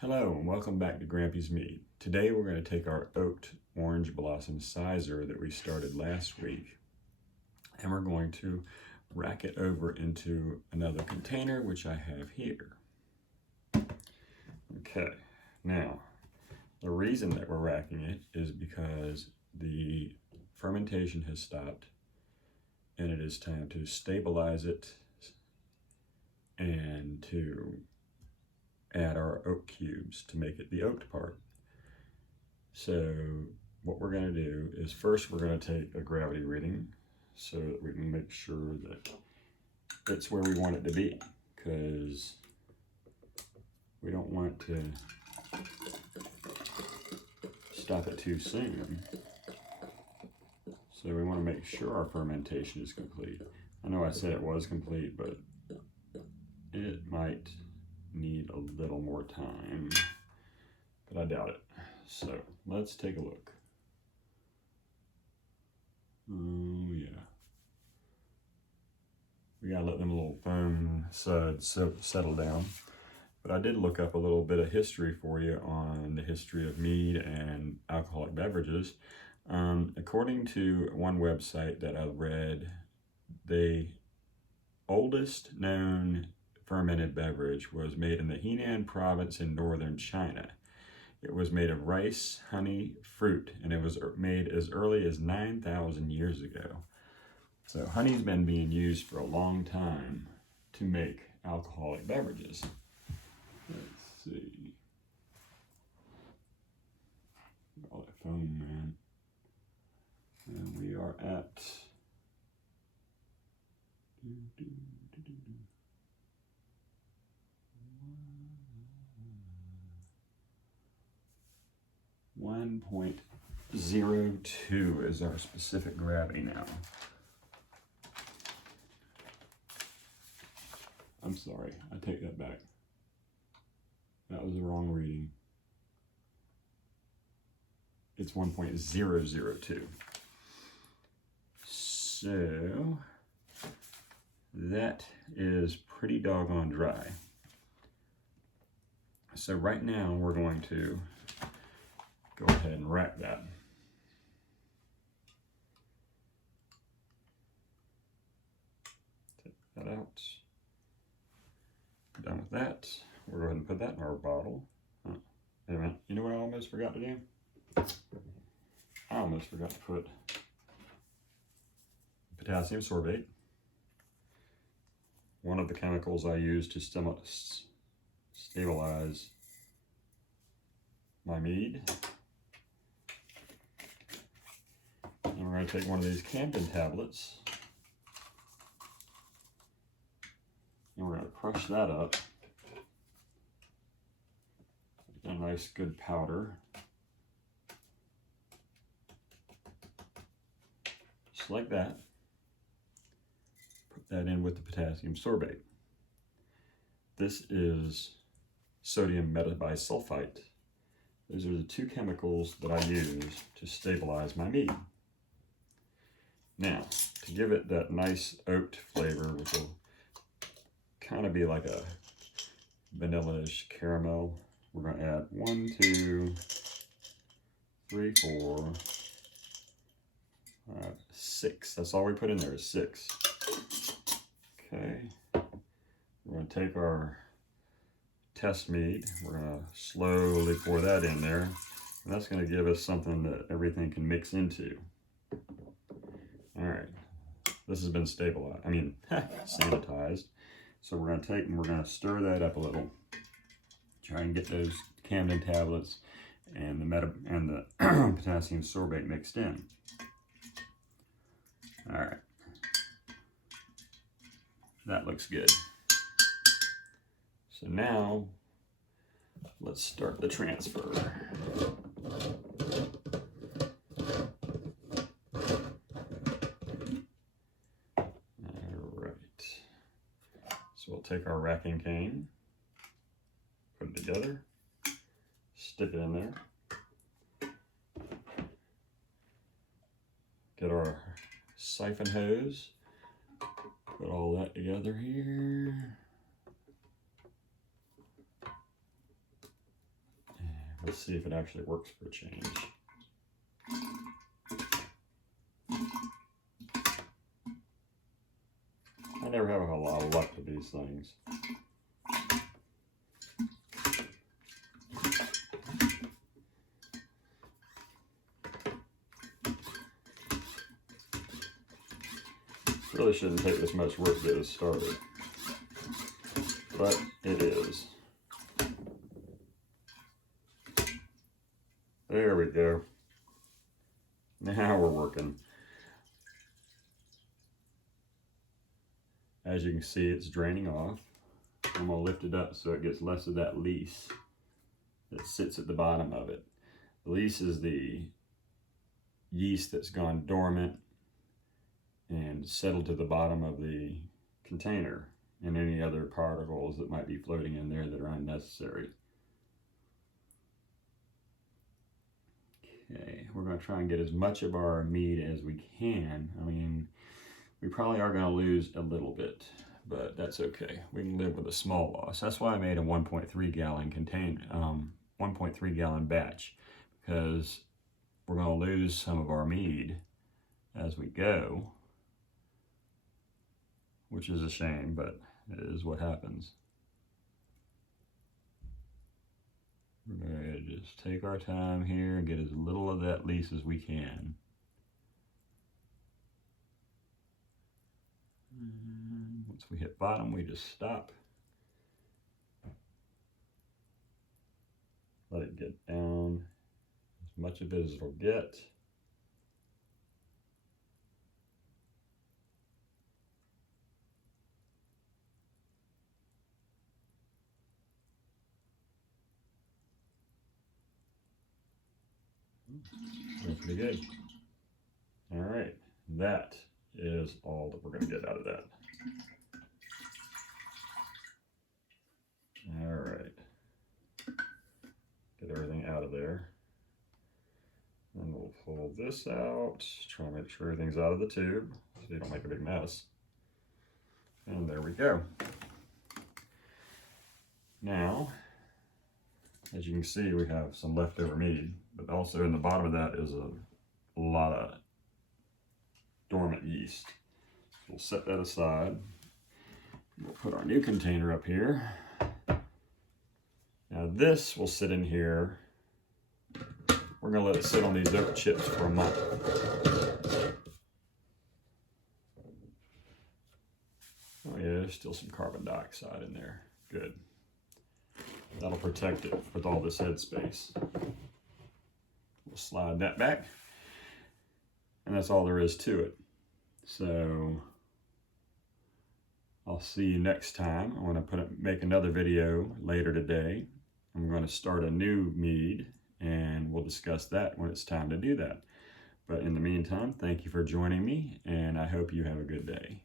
Hello and welcome back to Grampy's Mead. Today we're going to take our oaked orange blossom Cyser that we started last week and we're going to rack it over into another container, which I have here. Okay, now the reason that we're racking it is because the fermentation has stopped and it is time to stabilize it and to add our oak cubes to make it the oaked part. So what we're going to do is first we're going to take a gravity reading so that we can make sure that it's where we want it to be, because we don't want to stop it too soon. So we want to make sure our fermentation is complete. I know I said it was complete, but it might need a little more time, but I doubt it. So let's take a look. Oh yeah. We gotta let them little foam suds settle down. But I did look up a little bit of history for you on the history of mead and alcoholic beverages. According to one website that I read, the oldest known fermented beverage was made in the Henan province in northern China. It was made of rice, honey, fruit, and it was made as early as 9,000 years ago. So honey's been being used for a long time to make alcoholic beverages. Let's see. All that foam, man. And we are at 1.02 is our specific gravity now. I'm sorry, I take that back. That was the wrong reading. It's 1.002. So that is pretty doggone dry. So right now we're going to go ahead and rack that. Take that out. Done with that. We'll go ahead and put that in our bottle. Wait a minute. You know what I almost forgot to do? I almost forgot to put potassium sorbate, one of the chemicals I use to stabilize my mead. And we're going to take one of these Camden tablets and we're going to crush that up. A nice good powder. Just like that. Put that in with the potassium sorbate. This is sodium metabisulfite. Those are the two chemicals that I use to stabilize my mead. Now, to give it that nice oaked flavor, which will kind of be like a vanilla-ish caramel, we're going to add 1, 2, 3, 4, 5, 6. That's all we put in there is 6. Okay. We're going to take our test mead. We're going to slowly pour that in there. And that's going to give us something that everything can mix into. All right. This has been sanitized. So we're going to take and we're going to stir that up a little. Try and get those Camden tablets and the potassium sorbate mixed in. All right. That looks good. So now let's start the transfer. All right. So we'll take our racking cane, put it together, stick it in there, get our siphon hose, put all that together here. Let's see if it actually works for a change. I never have a lot of luck with these things. Really shouldn't take this much work to get us started, but it is. There we go. Now we're working. As you can see, it's draining off. I'm gonna lift it up so it gets less of that lees that sits at the bottom of it. The lees is the yeast that's gone dormant and settled to the bottom of the container, and any other particles that might be floating in there that are unnecessary. Okay, we're going to try and get as much of our mead as we can. I mean, we probably are going to lose a little bit, but that's okay. We can live with a small loss. That's why I made a 1.3 gallon container, 1.3 gallon batch, because we're going to lose some of our mead as we go, which is a shame, but it is what happens. We're going to just take our time here and get as little of that lees as we can. And once we hit bottom, we just stop. Let it get down as much of it as it'll get. Doing pretty good. All right, that is all that we're going to get out of that. All right, get everything out of there. And we'll pull this out, try to make sure everything's out of the tube so you don't make a big mess. And there we go. Now, as you can see, we have some leftover mead, but also in the bottom of that is a lot of dormant yeast. We'll set that aside. We'll put our new container up here. Now this will sit in here. We're gonna let it sit on these oak chips for a month. Oh yeah, there's still some carbon dioxide in there. Good. That'll protect it with all this headspace. We'll slide that back. And that's all there is to it. So I'll see you next time. I'm going to make another video later today. I'm going to start a new mead, and we'll discuss that when it's time to do that. But in the meantime, thank you for joining me, and I hope you have a good day.